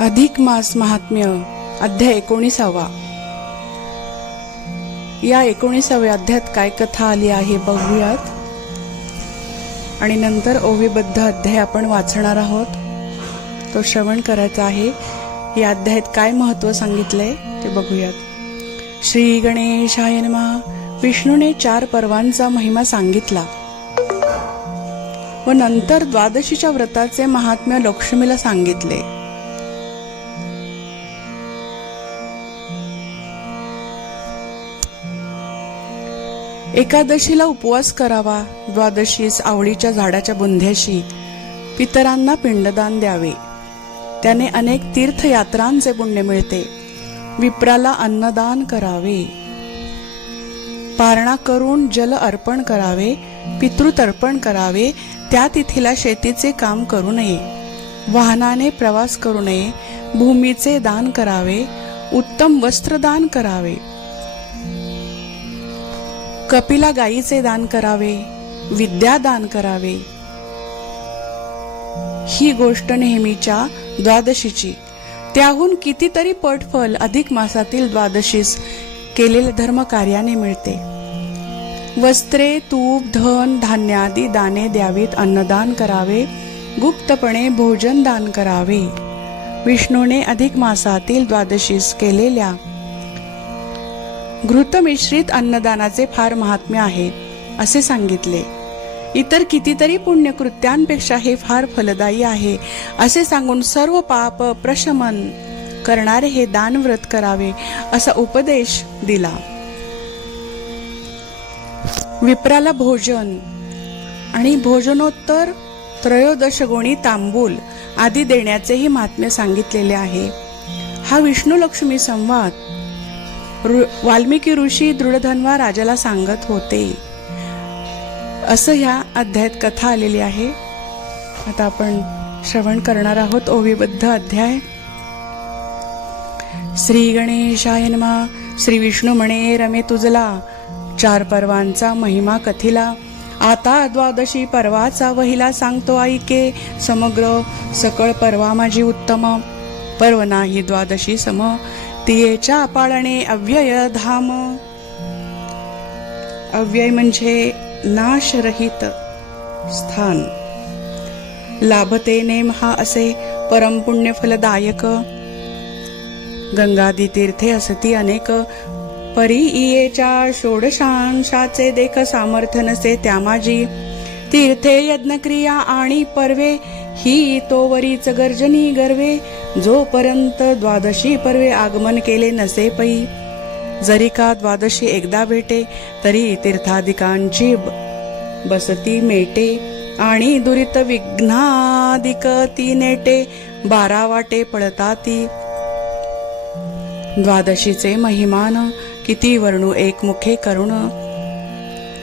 अधिक मास महात्म्य अध्याय 19. या 19व्या अध्यायात काय कथा आली आहे बघूयात आणि नंतर ओवीबद्ध अध्याय आपण वाचणार आहोत, तो श्रवण करायचा आहे. या अध्यायात काय महत्व सांगितलंय ते बघूयात. श्री गणेशाय नमः. विष्णूने 4 पर्वांचा महिमा सांगितला व नंतर द्वादशीच्या व्रताचे महात्म्य लक्ष्मीला सांगितले. एकादशीला उपवास करावा, द्वादशीस आवळीच्या झाडाच्या बुंध्याशी पितरांना पिंडदान द्यावे, त्याने अनेक तीर्थयात्रांचे पुण्य मिळते. विप्राला अन्नदान करावे, पारणा करून जल अर्पण करावे, पितृतर्पण करावे, त्या तिथीला शेतीचे काम करू नये, वाहनाने प्रवास करू नये, भूमीचे दान करावे, उत्तम वस्त्रदान करावे, कपिला गायीचे दान करावे, विद्या दान करावे. ही गोष्ट नेहमीच्या द्वादशीची, त्याहून कितीतरी पट फल अधिक मासातील द्वादशीस केलेले धर्म कार्याने मिळते. वस्त्रे, तूप, धन, धान्यादी दाने द्यावीत, अन्नदान करावे, गुप्तपणे भोजन दान करावे. विष्णूने अधिक मासातील द्वादशीस केलेल्या घृतमिश्रित अन्नदानाचे फार महात्म्य आहे असे सांगितले. इतर कितीतरी पुण्यकृत्यांपेक्षा हे फार फलदायी आहे असे सांगून सर्व पाप प्रशमन करणारे हे दानव्रत करावे असा उपदेश दिला. विप्राला भोजन आणि भोजनोत्तर 13 गोणी तांबूल आदी देण्याचेही महात्म्य सांगितलेले आहे. हा विष्णू लक्ष्मी संवाद वाल्मिकी ऋषी दृढधन्वा राजाला सांगत होते असं ह्या अध्यायात कथा आलेली आहे. आता आपण श्रवण करणार आहोत ओवीबद्ध अध्याय. श्री गणेशाय नमः. श्री विष्णू म्हणे, रमे तुझला 4 पर्वांचा महिमा कथिला, आता द्वादशी पर्वाचा वहिला सांगतो ऐके. समग्र सकळ पर्वा माझी उत्तम, पर्व नाही द्वादशी सम, तियेच्या पाळणे अव्यय धाम. अव्यय म्हणजे नाशरहित स्थान. लाभते नेम हा असे परम पुण्य फलदायक. गंगादी तीर्थे असती अनेक, परी इयेच्या षोडशांशाचे देख सामर्थ्य नसे त्या माझी. तीर्थे यज्ञक्रिया आणि पर्वे ही तोवरीच गर्जनी गर्वे, जोपर्यंत द्वादशी पर्वे आगमन केले नसे पै. जरी का द्वादशी एकदा भेटे तरी तीर्थाधिकांची बसती मेटे, आणि दुरित विघ्नाधिक ती नेटे, 12 वाटे पळता ती. द्वादशीचे महिमान किती वर्णू एकमुखे करुण,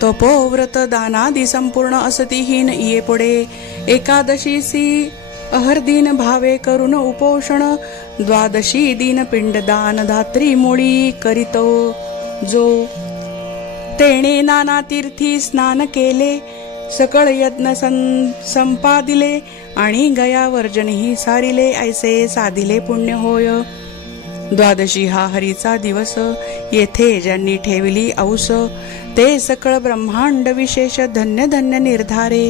तपोव्रत दानादी संपूर्ण असतीहीन ये पुढे. एकादशीसी अहर्दीन भावे करुण उपोषण, द्वादशी दिन पिंडदान धात्री मुळी करीतो जो. तेणे नाना तीर्थी स्नान केले, सकळ यज्ञ संपादिले, आणि गया वर्जनही सारिले, ऐसे साधिले पुण्य होय. द्वादशी हा हरीचा दिवस, येथे ज्यांनी ठेवली औस, ते सकळ ब्रह्मांड विशेष धन्य धन्य निर्धारे.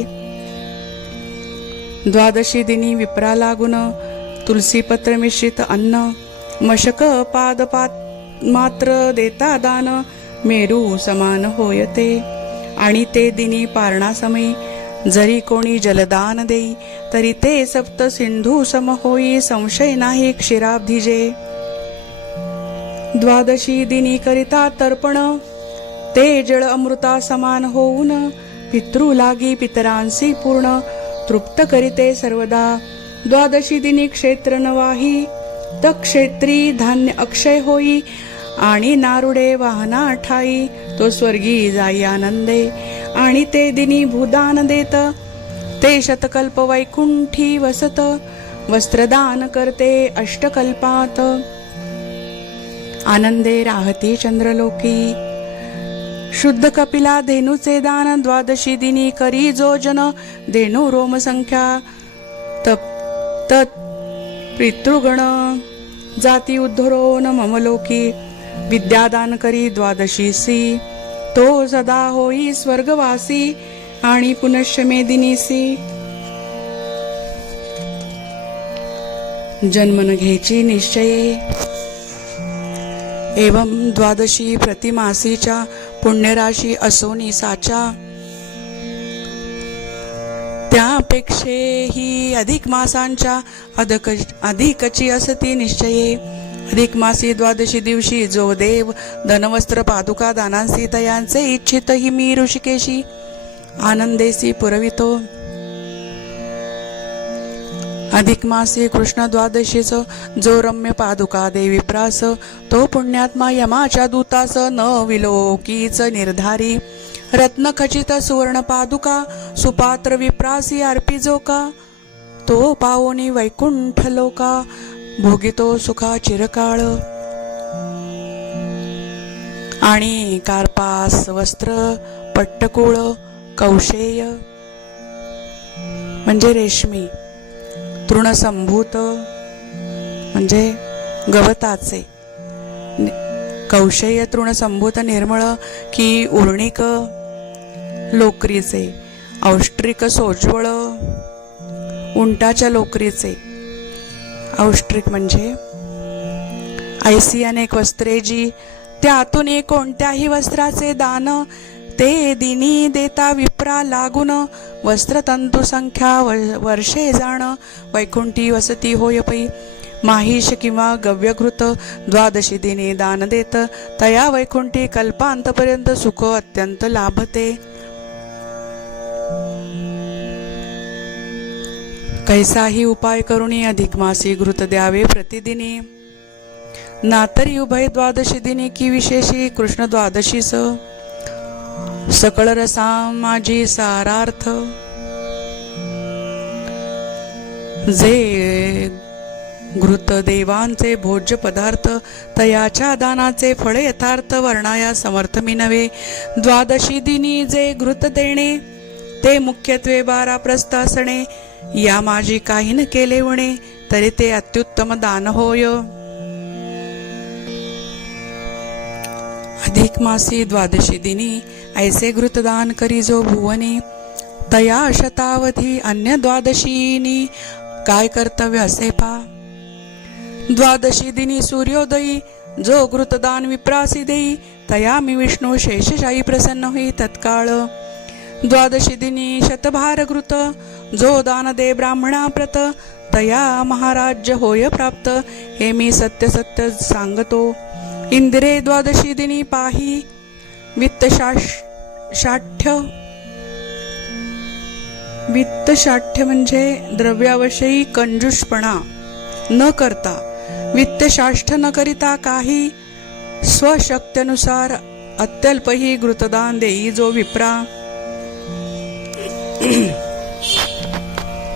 द्वादशी दिनी विप्रा लागून तुलसीपत्र मिश्रित अन्न, मशक पादपात मात्र देता दान, मेरू समान होयते. आणि ते दिनी पारणासमयी जरी कोणी जलदान देई, तरी ते सप्त सिंधू सम होई, संशय नाही क्षीराब्धिजे. द्वादशी दिनी करिता तर्पण, ते जळ अमृता समान होऊन, पितृ लागी पितरांसी पूर्ण, तृप्त करीते सर्वदा. द्वादशी दिनी क्षेत्र नवाही, तक्षेत्री धान्य अक्षय होई, आणि नारुडे वाहना ठाई, तो स्वर्गी जाई आनंदे. आणि ते दिनी भूदान देत, ते शतकल्प वैकुंठी वसत, वस्त्रदान करते अष्टकल्पात, आनंदे राहती चंद्रलोकी. शुद्ध कपिला धेनूचे दान, द्वादशी दिनी करी जो जन, धेनू रोम संख्या पितृगण जाती उद्धरो न मम लोकी विद्यादान करी द्वादशीसी तो सदा होई स्वर्गवासी आणि पुनश्च मेदिनीसी जन्म न घ्यायची निश्चये एवं द्वादशी प्रतिमासीच्या पुण्यराशी असोनी साचा त्यापेक्षेही अधिक मासांच्या अधिकची असती निश्चये अधिक मासी द्वादशी दिवशी जो देव धनवस्त्र पादुका दानांसी तयांचे इच्छित ही मी ऋषिकेशी आनंदेसी पुरवितो अधिक मासी कृष्ण द्वादशीच जो रम्य पादुका देवी प्रास तो पुण्यात्मा यमाच्या दूतास न विलोकीच निर्धारी रत्न खचित सुवर्ण पादुका सुपात्र विप्रासी अर्पिजो का तो पावोनी वैकुंठ लोका भोगितो सुखा चिरकाळ आणि कार्पास वस्त्र पट्टकुळ कौशेय म्हणजे रेशमी तृणसंभूत म्हणजे गवताचे कौशेय तृणसंभूत निर्मळ की उर्णिक लोकरीचे औष्ट्रिक सोज्वळ उंटाच्या लोकरीचे औष्ट्रिक म्हणजे ऐसी अनेक वस्त्रे जी त्यातून कोणत्याही वस्त्राचे दान ते दिनी देता विप्रा लागून वस्त्रतंतु संख्या वर्षे जाण वैकुंठी वसती होय पै माहिष किंवा गव्यघृत द्वादशी दिनी दान देत तया वैकुंठी कल्पांतपर्यंत सुख अत्यंत लाभते कैसाही उपाय करुणी अधिक मासी घृत द्यावे प्रतिदिनी नातरी उभय द्वादशी दिनी की विशेषी कृष्ण द्वादशीस सकळ रसा माझी सारार्थ जे घृत देवांचे भोज्य पदार्थ तयाच्या दानाचे फळ यथार्थ वर्णाया समर्थ मी नव्हे द्वादशी दिनी जे घृत देणे ते मुख्यत्वे 12 प्रस्थ असणे या माझी काही न केले वणे तरी ते अत्युत्तम दान होय अधिक मासी द्वादशी दिनी ऐसे घृतदान करी जो भुवनी तया शतावधी अन्य द्वादशीनी काय कर्तव्य असे पा द्वादशी दिनी सूर्योदयी जो घृतदान विप्रासी देई तया मी विष्णू शेषशायी प्रसन्न होई तत्काळ द्वादशी दिनी शतभार घृत जो दान दे ब्राह्मणा प्रत तया महाराज्य होय प्राप्त हे मी सत्य सत्य सांगतो इंदिरे द्वादशी दिनी पाही वित्तशाठ्य म्हणजे द्रव्याविषयी कंजूषपणा न करता वित्तशाष्ठ न करिता काही स्वशक्त्यनुसार अत्यल्पही घृतदान देई जो विप्रा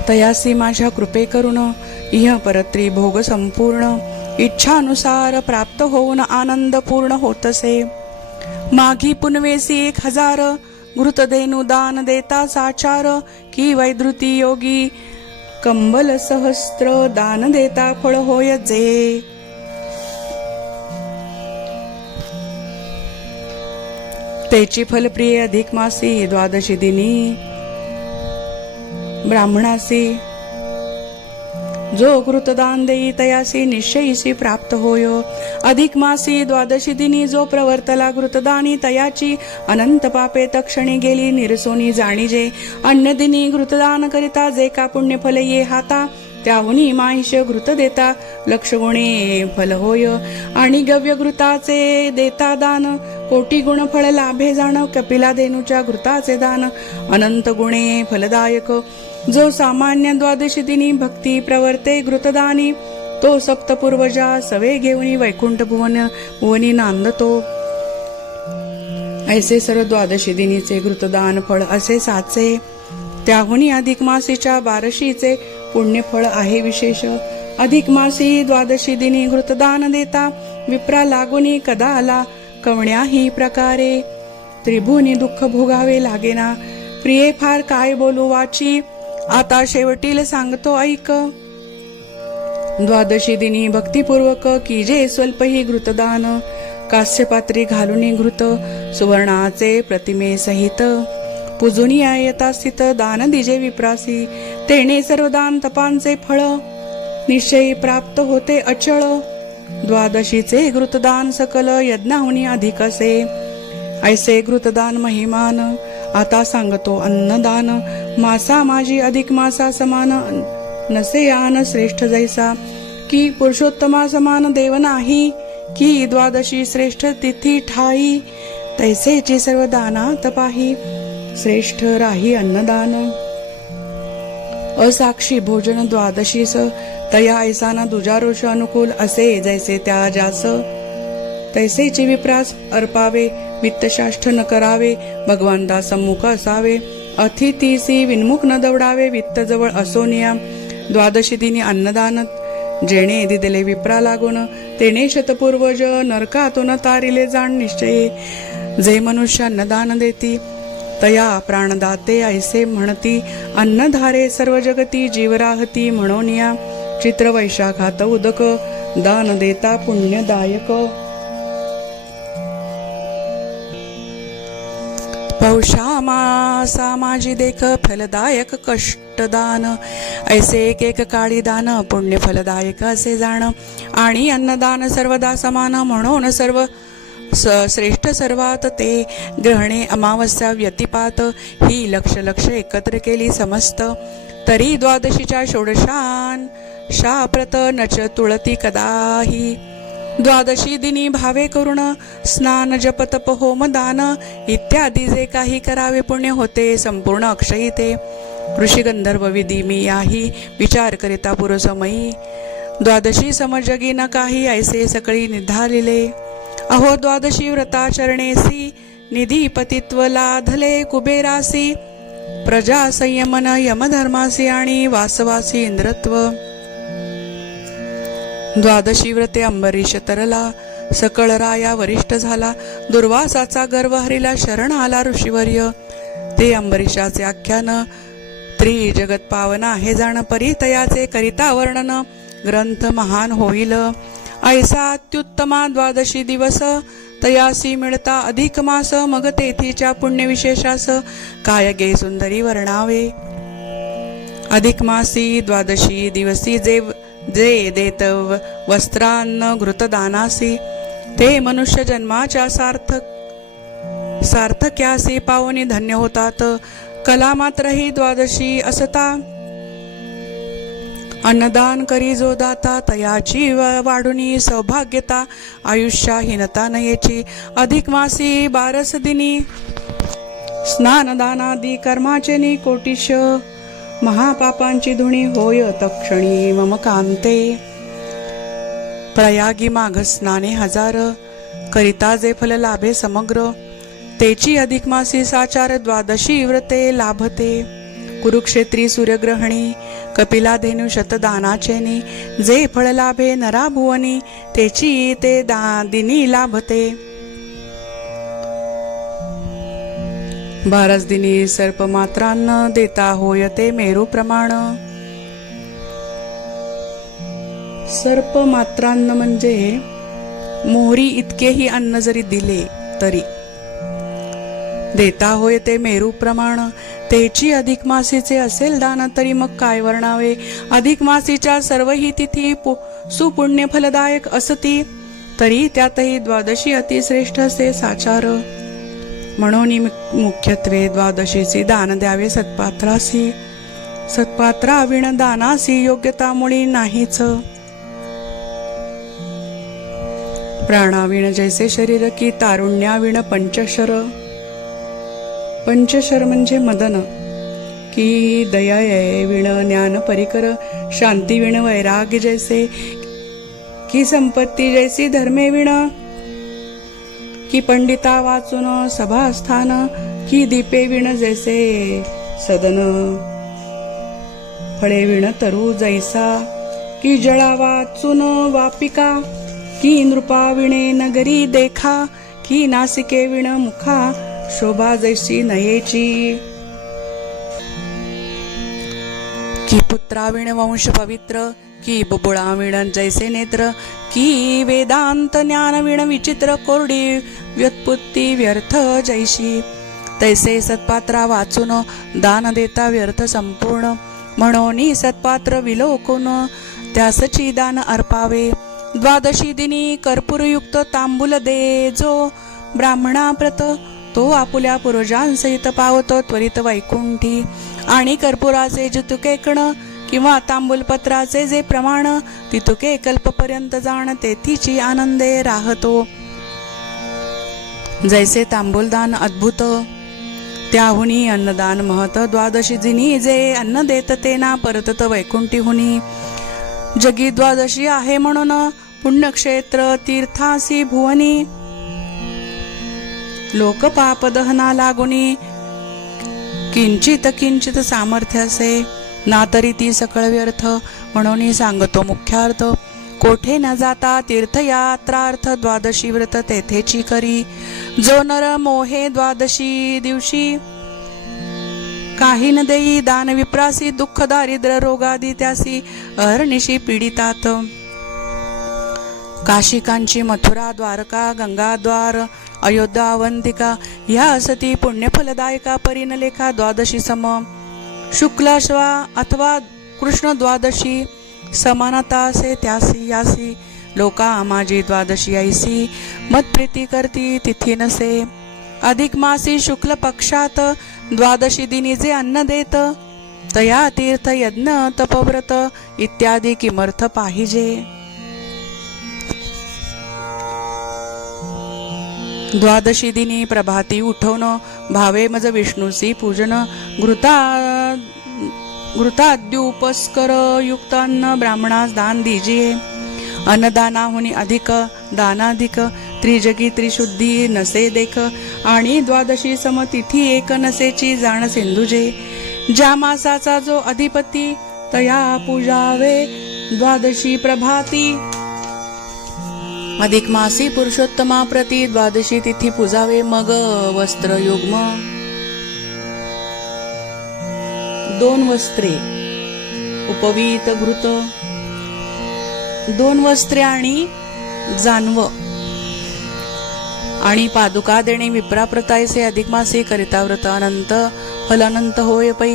तयासी माझ्या कृपे करून इह परत्री भोग संपूर्ण इच्छानुसार प्राप्त होऊन आनंद पूर्ण होतसे माघी पुनवेसी 1000 घृतधेनु दान देता साचार की वैद्रुती योगी कंबल सहस्त्र दान देता फळ होय जे तेची फलप्रिय अधिक मासी द्वादशी दिनी ब्राह्मणासी जो घृतदान देई तयासी निश्चयीसी प्राप्त होय अधिक मासी द्वादशी दिनी जो प्रवर्तला घृतदानी तयाची अनंत पापे तक्षणी गेली निरसोनी जाणीजे अन्य दिनी घृतदान करिता जे का पुण्य फल ये हाता त्याहुनी माहिष घृत देता लक्ष गुणे फल होय आणि गव्य घृताचे देता दान कोटी गुण फळ लाभे जाण कपिला धेनुच्या घृताचे दान अनंत गुणे फलदायक जो सामान्य द्वादशी दिनी भक्ती प्रवर्ते घृतदानी तो सप्तपूर्वजा सवे घेऊनी वैकुंठ भुवनी नांदतो ऐसे सर्व द्वादशी दिनीचे घृतदान फळ असे साचे त्याहुनी अधिक मासीच्या 12शीचे पुण्य फळ आहे विशेष अधिक मासी द्वादशी दिनी घृतदान देता विप्रा लागुनी कदा आला कवण्याही प्रकारे त्रिभुनी दुःख भोगावे लागेना प्रिये फार काय बोलू वाची आता शेवटील सांगतो ऐक द्वादशी दिनी भक्तिपूर्वक कीजे स्वल्पही घृतदान, कास्यपात्री घालुनी घृत सुवर्णाचे प्रतिमे सहित, पूजुनी यथास्थित दान दिजे विप्रासी, तेने सर्व दान तपांचे फळ, निश्चयी प्राप्त होते अचळ, द्वादशीचे घृतदान सकल यज्ञाहुनी अधिक असे, ऐसे घृतदान महिमान आता सांगतो अन्नदान, मासा माझी अधिक मासा समान, नसे यान श्रेष्ठ जैसा, की पुरुषोत्तमा समान देव नाही, की द्वादशी श्रेष्ठ तिथी ठाई, तैसेची सर्व दानात पाही, श्रेष्ठ राही अन्नदान, असाक्षी भोजन द्वादशीस, तया ऐसाना दुजा रोष अनुकूल असे, जैसे त्या जास तैसेची विप्रास अर्पावे, वित्तशाष्ठ न करावे, भगवंता सम्मुख असावे, अतिथीसी विन्मुख न दवडावे, वित्त जवळ असोनिया, द्वादशी दिनी अन्नदान जेणे दिदले विप्रा लागून, तेने शतपूर्वज नरकातून तारिले जाण निश्चये, जे मनुष्य अन्नदान देती तया प्राणदाते ऐसे म्हणती, अन्नधारे सर्व जगती जीवराहती म्हणोनिया, चित्र वैशाखात उदक दान देता पुण्यदायक, पौषा मासा माझी देख फलदायक कष्टदान, ऐसे एक एक काळी दान पुण्य फलदायक असे जाण, आणि अन्नदान सर्वदा समान म्हणून सर्व श्रेष्ठ सर्वात, ते ग्रहणे अमावस्या व्यतिपात, ही लक्ष लक्ष एकत्र केली समस्त, तरी द्वादशीच्या षोडशान शाप्रत नच तुळती कदाही, द्वादशी दिनी भावे करुण स्नान जप तप होम दान, इत्यादी जे काही करावे पुण्य होते संपूर्ण अक्षयी ते, ऋषी गंधर्व विधी मी याही विचार करिता पुरसमयी, द्वादशी समजगी न काही ऐसे सकळी निधारिले, अहो द्वादशी व्रताचरणेसी निधीपतित्व लाधले कुबेरासी, प्रजा संयमन यमधर्मासी आणि वासवासी इंद्रत्व, द्वादशी व्रते अंबरीश तरला, सकळ राया वरिष्ठ झाला, दुर्वासाचा गर्व हरिला शरण आला ऋषीवर्य, ते अंबरीशाचे आख्यान त्रिजगत पावन हे जाण, परितयाचे करिता वर्णन ग्रंथ महान होईल, ऐसा अत्युत्तमा द्वादशी दिवस, तयासी मिळता अधिक मास, मग तेथीच्या पुण्य विशेषास काय गे सुंदरी वर्णावे, अधिक मासी द्वादशी दिवसी जे देत वस्त्रान्न घृतदानासी, ते मनुष्य जन्माच्या सार्थक्यासी पावनी धन्य होतात, कला मात्र ही द्वादशी असता, अन्नदान करी जो दाता, तयाची वाढुनी सौभाग्यता, आयुष्याहीनता नयेची, अधिक मासी बारस दिनी स्नानदानादी कर्माचे कोटीश, महापापांची धुणी होय तक्षणी मम कांते, प्रयागी माघ स्नाने हजार, करिता जे फल लाभे समग्र, तेची अधिक मासी साचार द्वादशी व्रते लाभते, कुरुक्षेत्री सूर्यग्रहणी कपिला धेनु शतदानाचेनी, जे फळ लाभे नरा भुवनी, तेची ते दिनी लाभते, बारस दिनी सर्प मात्रांना देता होय ते मेरू प्रमाण, सर्प मात्रांना म्हणजे मोहरी इतकेही अन्न जरी दिले तरी देता होय ते मेरू प्रमाण, तेची अधिक मासीचे असेल दान तरी मग काय वर्णावे, अधिक मासीच्या सर्व ही तिथी सुपुण्य फलदायक असती, तरी त्यातही द्वादशी अतिश्रेष्ठ असे साचार, म्हणून मुख्यत्वे द्वादशीचे दान द्यावे सत्पात्रासी, सत्पात्रा विण दानासी योग्यता मुळी नाहीच, प्राणाविण जैसे शरीर की तारुण्याविण पंचशर, पंचशर म्हणजे मदन, की दया विण ज्ञान परिकर, शांती विण वैराग्य जैसे, की संपत्ती जैसी धर्मे विण, की पंडिता वाचून सभास्थान, की दीपे विण जैसे सदन, फळे विण तरु जैसा, की जळा वाचून वापिका, की नृपा विणे नगरी देखा, की नासिके विण मुखा शोभा जैसी नयेची, की पुत्राविण वंश पवित्र, की बुबुळाविण जैसे नेत्र, की वेदांत ज्ञानविण विचित्र कोरडी व्युत्पत्ती व्यर्थ जैशी. तैसे सत्पात्रा वाचून दान देता व्यर्थ संपूर्ण, म्हणून सत्पात्र विलोकून त्यासची दान अर्पावे. द्वादशी दिनी कर्पूरयुक्त तांबूल दे जो ब्राह्मणा प्रत, तो आपुल्या पूर्वजांसहित पावतो त्वरित वैकुंठी. आणि कर्पुराचे जितुके कण किंवा तांबूलपत्राचे जे प्रमाण, तितुके कल्पपर्यंत जाण तेथीची आनंदे राहतो. जैसे तांबूलदान अद्भुत, त्याहुनी अन्नदान महत. द्वादशी दिनी जे अन्न देत ते ना परतत वैकुंठीहुनी. जगी द्वादशी आहे म्हणून पुण्यक्षेत्र तीर्थासी भुवनी. लोक पाप दहना लागुनी, किंचित किंचित सामर्थ्यासे. ना तरी ती सकळ व्यर्थ, म्हणून सांगतो मुख्यार्थ. कोठे न जाता तीर्थयात्रार्थ, द्वादशी व्रत तेथेची करी. जो नर मोहे द्वादशी दिवशी, काही न देई दान विप्रासी. दुःख दारिद्र्य रोगादी त्यासी, अहर्निशी पीडितात. काशी कांची मथुरा द्वारका गंगाद्वार अयोध्या अवंतिका, या असती पुण्यफलदायका परीन लेखा. द्वादशी सम शुक्लाश्वा अथवा कृष्ण द्वादशी, समानता से त्यासी यासी. लोका माझी द्वादशी ऐसी, मत प्रीती करती तिथी नसे. अधिक मासी शुक्ल पक्षात, द्वादशी दिनी जे अन्न देत. तया तीर्थ यज्ञ तपव्रत, इत्यादी किमर्थ पाहिजे. द्वादशी दिनी प्रभाती उठवण, भावे मज विष्णूसी पूजन. घृताद्युपस्कर युक्त अन्न ब्राह्मणास दान दीजिये. अन्नदानाहुनी अधिक दानाधिक, त्रिजगी त्रिशुद्धी नसे देख. आणि द्वादशी समतिथी एक नसेची जाण सिंधुजे. ज्या मासाचा जो अधिपती, तया पूजावे द्वादशी प्रभाती. अधिक मासी पुरुषोत्तमा प्रती, द्वादशी तिथी पूजावे मग वस्त्र युग्म. 2 वस्त्रे उपवीत घृत, 2 वस्त्रे आणि जानव आणि पादुका देणे विप्राप्रतायसे. अधिक मासी करिता व्रत अनंत फलानंत होय पै.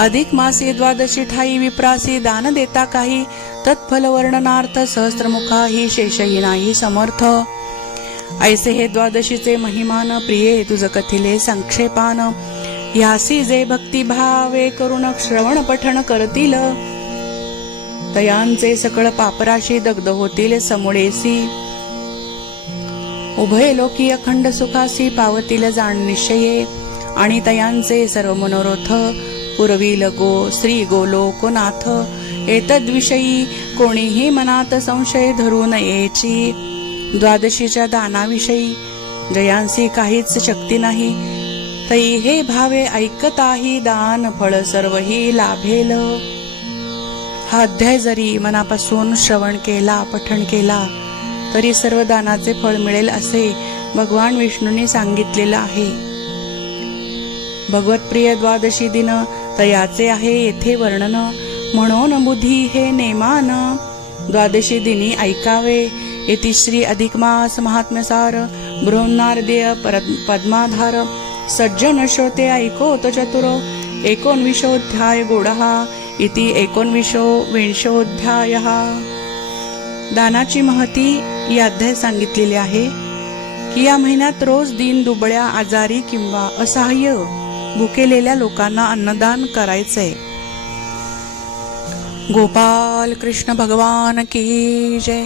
अधिक मासी द्वादशी ठाई विप्रासी, दान देता काही. तत्फल वर्णनार्थ सहस्त्रमुखा ही शेषही नाही समर्थ. ऐसे हे द्वादशीचे महिमान, प्रिये तुझ कथिले संक्षेपान. यासी जे भक्ती भावे करून श्रवण पठण करतील, तयांचे सकळ पापराशी दग्ध होतील समूळेसी. उभय लोकी अखंड सुखासी, पावतील जाण निश्चये. आणि तयांचे सर्व मनोरथ, पुरविल गो श्री गोलोकनाथ. एतद्विषयी कोणीही मनात संशय धरू नयेची. द्वादशीच्या दानाविषयी जयांसी काहीच शक्ती नाही, तै हे भावे ऐकताही दान फळ सर्वही लाभेल. हा अध्याय जरी मनापासून श्रवण केला पठण केला तरी सर्व दानाचे फळ मिळेल असे भगवान विष्णूंनी सांगितलेलं आहे. भगवतप्रिय द्वादशी दिन तयाचे आहे येथे वर्णन, म्हणून बुद्धी हे नेमान. द्वादशी दिनी ऐकावे येती श्री अधिक मास महात्म्यसार. बृहन्नारदीय पद्माधार सज्जन श्रोते ऐकोत चतुर. 19 गोडहा इति 19 दानाची महती या अध्याय सांगितलेली आहे की या महिन्यात रोज दीन दुबळ्या आजारी किंवा असहाय्य भुकेलेल्या लोकांना अन्नदान करायचंय. गोपाल कृष्ण भगवान की जय.